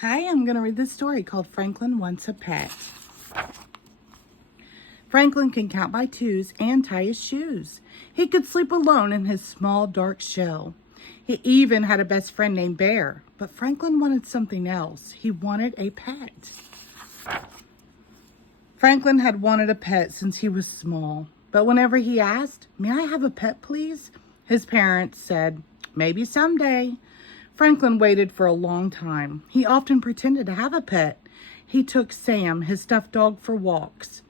Hi, I'm going to read this story called Franklin Wants a Pet. Franklin can count by twos and tie his shoes. He could sleep alone in his small, dark shell. He even had a best friend named Bear, but Franklin wanted something else. He wanted a pet. Franklin had wanted a pet since he was small, but whenever he asked, "May I have a pet, please?" his parents said, "Maybe someday." Franklin waited for a long time. He often pretended to have a pet. He took Sam, his stuffed dog, for walks.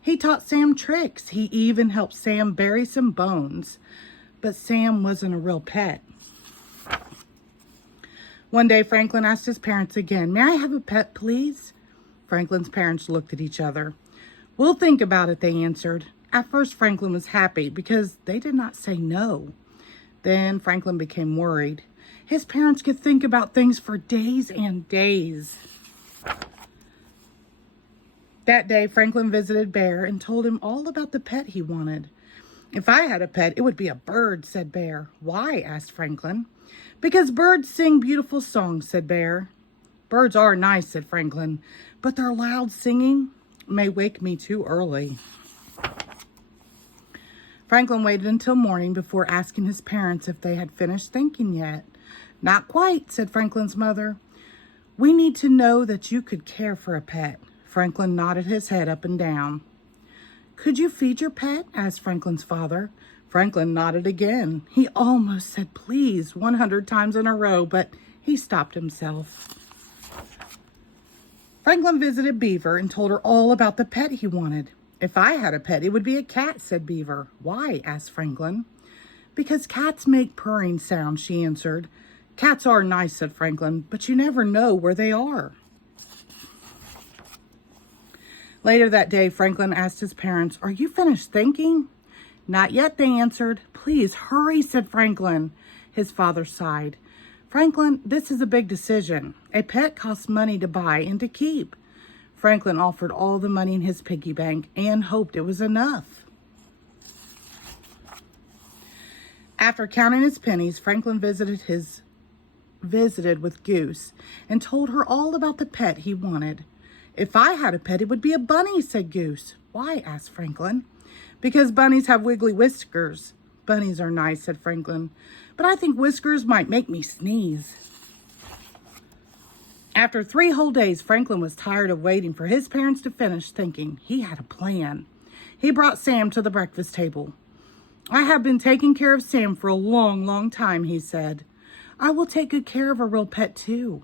He taught Sam tricks. He even helped Sam bury some bones. But Sam wasn't a real pet. One day, Franklin asked his parents again, "May I have a pet, please?" Franklin's parents looked at each other. "We'll think about it," they answered. At first, Franklin was happy because they did not say no. Then Franklin became worried. His parents could think about things for days and days. That day, Franklin visited Bear and told him all about the pet he wanted. "If I had a pet, it would be a bird," said Bear. "Why?" asked Franklin. "Because birds sing beautiful songs," said Bear. "Birds are nice," said Franklin, "but their loud singing may wake me too early." Franklin waited until morning before asking his parents if they had finished thinking yet. "Not quite," said Franklin's mother. "We need to know that you could care for a pet." Franklin nodded his head up and down. "Could you feed your pet?" asked Franklin's father. Franklin nodded again. He almost said "please" 100 times in a row, but he stopped himself. Franklin visited Beaver and told her all about the pet he wanted. "If I had a pet, it would be a cat," said Beaver. "Why?" asked Franklin. "Because cats make purring sounds," she answered. "Cats are nice," said Franklin, "but you never know where they are." Later that day, Franklin asked his parents, "Are you finished thinking?" "Not yet," they answered. "Please hurry," said Franklin. His father sighed. "Franklin, this is a big decision. A pet costs money to buy and to keep." Franklin offered all the money in his piggy bank and hoped it was enough. After counting his pennies, Franklin visited with Goose and told her all about the pet he wanted. "If I had a pet, it would be a bunny," said Goose. "Why?" asked Franklin. "Because bunnies have wiggly whiskers." "Bunnies are nice," said Franklin, "but I think whiskers might make me sneeze." After 3 whole days, Franklin was tired of waiting for his parents to finish thinking. He had a plan. He brought Sam to the breakfast table. "I have been taking care of Sam for a long, long time," he said. "I will take good care of a real pet too.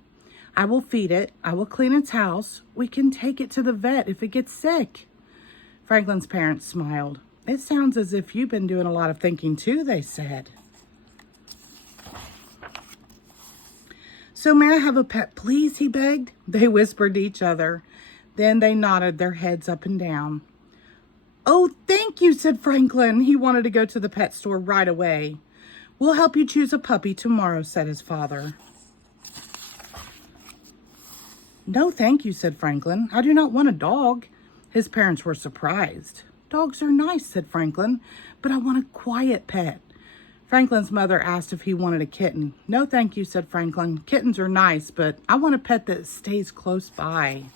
I will feed it. I will clean its house. We can take it to the vet if it gets sick." Franklin's parents smiled. "It sounds as if you've been doing a lot of thinking too," they said. "So may I have a pet, please?" he begged. They whispered to each other. Then they nodded their heads up and down. "Oh, thank you," said Franklin. He wanted to go to the pet store right away. "We'll help you choose a puppy tomorrow," said his father. "No, thank you," said Franklin. "I do not want a dog." His parents were surprised. "Dogs are nice," said Franklin, "but I want a quiet pet." Franklin's mother asked if he wanted a kitten. "No, thank you," said Franklin. "Kittens are nice, but I want a pet that stays close by."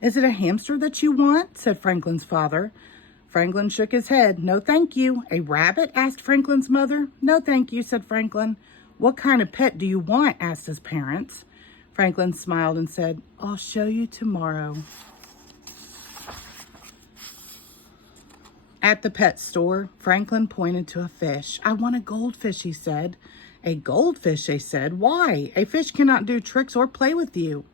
"Is it a hamster that you want?" said Franklin's father. Franklin shook his head. "No, thank you." "A rabbit?" asked Franklin's mother. "No, thank you," said Franklin. "What kind of pet do you want?" asked his parents. Franklin smiled and said, "I'll show you tomorrow." At the pet store, Franklin pointed to a fish. "I want a goldfish," he said. "A goldfish," they said. "Why? A fish cannot do tricks or play with you."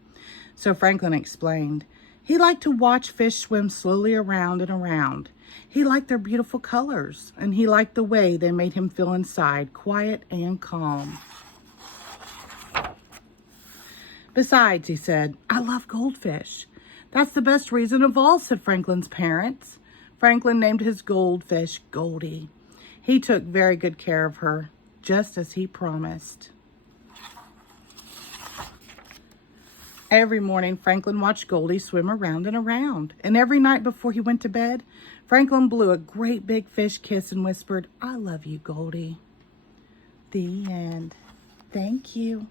So Franklin explained. He liked to watch fish swim slowly around and around. He liked their beautiful colors, and he liked the way they made him feel inside, quiet and calm. "Besides," he said, "I love goldfish." "That's the best reason of all," said Franklin's parents. Franklin named his goldfish Goldie. He took very good care of her, just as he promised. Every morning, Franklin watched Goldie swim around and around. And every night before he went to bed, Franklin blew a great big fish kiss and whispered, "I love you, Goldie." The end. Thank you.